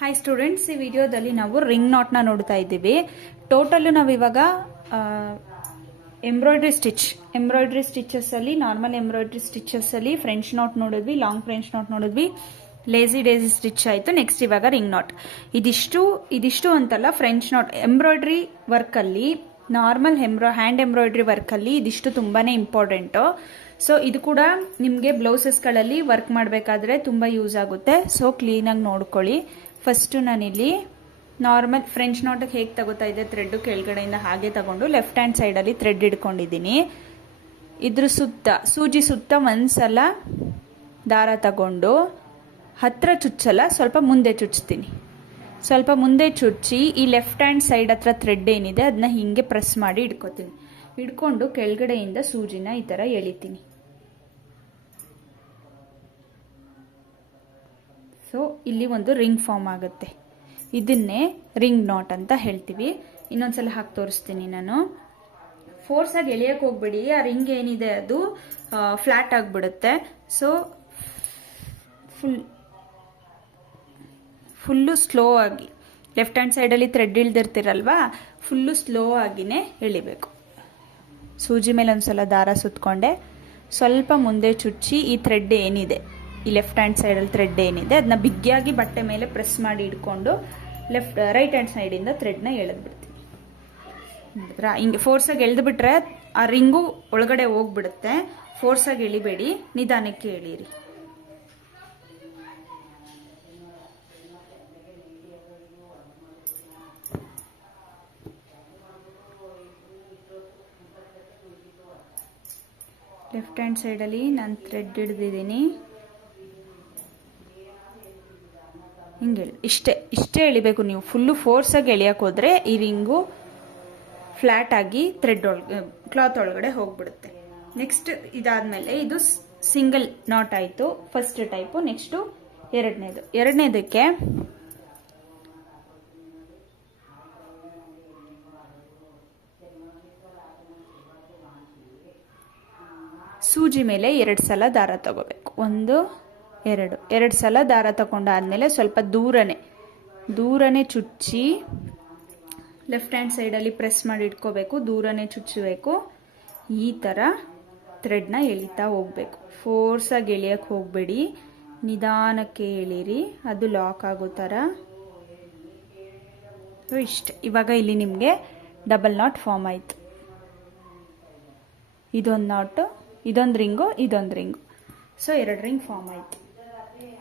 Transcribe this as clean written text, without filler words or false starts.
Hi students, ಈ ವಿಡಿಯೋದಲ್ಲಿ ನಾವು ರಿಂಗ್ ನಾಟ್ನ ನೋಡ್ತಾ ಇದ್ದೀವಿ. ಟೋಟಲ್ ನಾವು ಇವಾಗ ಎಂಬ್ರಾಯ್ಡ್ರಿ ಸ್ಟಿಚಸ್ ಅಲ್ಲಿ, ನಾರ್ಮಲ್ ಎಂಬ್ರಾಯ್ಡ್ರಿ ಸ್ಟಿಚಸ್ ಅಲ್ಲಿ ಫ್ರೆಂಚ್ ನಾಟ್ ನೋಡಿದ್ವಿ, ಲಾಂಗ್ ಫ್ರೆಂಚ್ ನಾಟ್ ನೋಡಿದ್ವಿ, ಲೇಸಿ ಡೇಸಿ ಸ್ಟಿಚ್ ಆಯ್ತು. ನೆಕ್ಸ್ಟ್ ಇವಾಗ ರಿಂಗ್ ನಾಟ್. ಇದಿಷ್ಟು ಅಂತಲ್ಲ, ಫ್ರೆಂಚ್ ನಾಟ್ ಎಂಬ್ರಾಯ್ಡ್ರಿ ವರ್ಕ್ ಅಲ್ಲಿ, ನಾರ್ಮಲ್ ಹ್ಯಾಂಡ್ ಎಂಬ್ರಾಯ್ಡ್ರಿ ವರ್ಕ್ ಅಲ್ಲಿ ಇದಿಷ್ಟು ತುಂಬಾನೇ ಇಂಪಾರ್ಟೆಂಟ್. ಸೊ ಇದು ಕೂಡ ನಿಮಗೆ ಬ್ಲೌಸಸ್ಗಳಲ್ಲಿ ವರ್ಕ್ ಮಾಡಬೇಕಾದ್ರೆ ತುಂಬಾ ಯೂಸ್ ಆಗುತ್ತೆ. ಸೊ ಕ್ಲೀನಾಗಿ ನೋಡ್ಕೊಳ್ಳಿ. ಫಸ್ಟ್ ನಾನಿಲ್ಲಿ ನಾರ್ಮಲ್ ಫ್ರೆಂಚ್ ನಾಟ್ಗೆ ಹೇಗೆ ತಗೋತಾ ಇದೆ ಥ್ರೆಡ್ ಕೆಳಗಡೆಯಿಂದ ಹಾಗೆ ತಗೊಂಡು ಲೆಫ್ಟ್ ಹ್ಯಾಂಡ್ ಸೈಡಲ್ಲಿ ಥ್ರೆಡ್ ಇಟ್ಕೊಂಡಿದ್ದೀನಿ. ಇದ್ರ ಸುತ್ತ ಸೂಜಿ ಸುತ್ತ ಒಂದ್ಸಲ ದಾರ ತಗೊಂಡು ಹತ್ರ ಚುಚ್ಚಲ್ಲ, ಸ್ವಲ್ಪ ಮುಂದೆ ಚುಚ್ತೀನಿ. ಸ್ವಲ್ಪ ಮುಂದೆ ಚುಚ್ಚಿ ಈ ಲೆಫ್ಟ್ ಹ್ಯಾಂಡ್ ಸೈಡ್ ಹತ್ರ ಥ್ರೆಡ್ ಏನಿದೆ ಅದನ್ನ ಹಿಂಗೆ ಪ್ರೆಸ್ ಮಾಡಿ ಇಟ್ಕೋತೀನಿ. ಇಟ್ಕೊಂಡು ಕೆಳಗಡೆಯಿಂದ ಸೂಜಿನ ಈ ಥರ ಎಳಿತೀನಿ. ಸೊ ಇಲ್ಲಿ ಒಂದು ರಿಂಗ್ ಫಾರ್ಮ್ ಆಗುತ್ತೆ. ಇದನ್ನೇ ರಿಂಗ್ ನಾಟ್ ಅಂತ ಹೇಳ್ತೀವಿ. ಇನ್ನೊಂದ್ಸಲ ಹಾಕಿ ತೋರಿಸ್ತೀನಿ ನಾನು. ಫೋರ್ಸ್ ಆಗಿ ಎಳೆಯಕ್ಕೆ ಹೋಗ್ಬೇಡಿ, ಆ ರಿಂಗ್ ಏನಿದೆ ಅದು ಫ್ಲಾಟ್ ಆಗಿಬಿಡುತ್ತೆ. ಸೊ ಫುಲ್ಲು ಸ್ಲೋ ಆಗಿ, ಲೆಫ್ಟ್ ಹ್ಯಾಂಡ್ ಸೈಡಲ್ಲಿ ಥ್ರೆಡ್ ಇಳ್ದಿರ್ತಿರಲ್ವಾ, ಫುಲ್ಲು ಸ್ಲೋ ಆಗಿನೇ ಎಳಿಬೇಕು. ಸೂಜಿ ಮೇಲೆ ಒಂದ್ಸಲ ದಾರ ಸುತ್ತಕೊಂಡೆ ಸ್ವಲ್ಪ ಮುಂದೆ ಚುಚ್ಚಿ ಈ ಥ್ರೆಡ್ ಏನಿದೆ, ಈ ಲೆಫ್ಟ್ ಹ್ಯಾಂಡ್ ಸೈಡಲ್ಲಿ ಥ್ರೆಡ್ ಏನಿದೆ ಅದನ್ನ ಬಿಗಿಯಾಗಿ ಬಟ್ಟೆ ಮೇಲೆ ಪ್ರೆಸ್ ಮಾಡಿ ಇಟ್ಕೊಂಡು ರೈಟ್ ಹ್ಯಾಂಡ್ ಸೈಡಿಂದ ಥ್ರೆಡ್ನ ಎಳೆದ್ಬಿಡ್ತೀನಿ. ಹಿಂಗೆ ಫೋರ್ಸಾಗಿ ಎಳೆದ್ಬಿಟ್ರೆ ಆ ರಿಂಗು ಒಳಗಡೆ ಹೋಗ್ಬಿಡುತ್ತೆ. ಫೋರ್ಸಾಗಿ ಎಳಿಬೇಡಿ, ನಿಧಾನಕ್ಕೆ ಎಳೀರಿ. ಲೆಫ್ಟ್ ಹ್ಯಾಂಡ್ ಸೈಡಲ್ಲಿ ನಾನು ಥ್ರೆಡ್ ಹಿಡ್ದಿದ್ದೀನಿ. ಹಿಂಗೆ ಇಷ್ಟೇ ಎಳಿಬೇಕು ನೀವು. ಫುಲ್ಲು ಫೋರ್ಸಾಗಿ ಎಳಿಯಕ್ಕೆ ಹೋದರೆ ಈ ರಿಂಗು ಫ್ಲ್ಯಾಟ್ ಆಗಿ ಥ್ರೆಡ್ ಕ್ಲಾತ್ ಒಳಗಡೆ ಹೋಗ್ಬಿಡುತ್ತೆ. ನೆಕ್ಸ್ಟ್ ಇದಾದ್ಮೇಲೆ ಇದು ಸಿಂಗಲ್ ನಾಟ್ ಆಯಿತು, ಫಸ್ಟ್ ಟೈಪು. ನೆಕ್ಸ್ಟು ಎರಡನೇದಕ್ಕೆ ಸೂಜಿ ಮೇಲೆ 2 ಸಲ ದಾರ ತಗೋಬೇಕು. 1 2 ಸಲ ದಾರ ತಗೊಂಡಾದ್ಮೇಲೆ ಸ್ವಲ್ಪ ದೂರನೇ ಚುಚ್ಚಿ ಲೆಫ್ಟ್ ಹ್ಯಾಂಡ್ ಸೈಡಲ್ಲಿ ಪ್ರೆಸ್ ಮಾಡಿ ಇಟ್ಕೋಬೇಕು. ದೂರನೇ ಚುಚ್ಚಬೇಕು. ಈ ಥರ ಥ್ರೆಡ್ನ ಎಳಿತಾ ಹೋಗ್ಬೇಕು. ಫೋರ್ಸಾಗಿ ಎಳಿಯಕ್ಕೆ ಹೋಗಬೇಡಿ, ನಿಧಾನಕ್ಕೆ ಎಳೀರಿ, ಅದು ಲಾಕ್ ಆಗೋ ಥರ. ಇಷ್ಟೆ. ಇವಾಗ ಇಲ್ಲಿ ನಿಮಗೆ ಡಬಲ್ ನಾಟ್ ಫಾರ್ಮ್ ಆಯಿತು. ಇದೊಂದು ನಾಟು, ಇದೊಂದು ರಿಂಗು, ಇದೊಂದು ರಿಂಗು. ಸೊ 2 ರಿಂಗ್ ಫಾರ್ಮ್ ಆಯಿತು.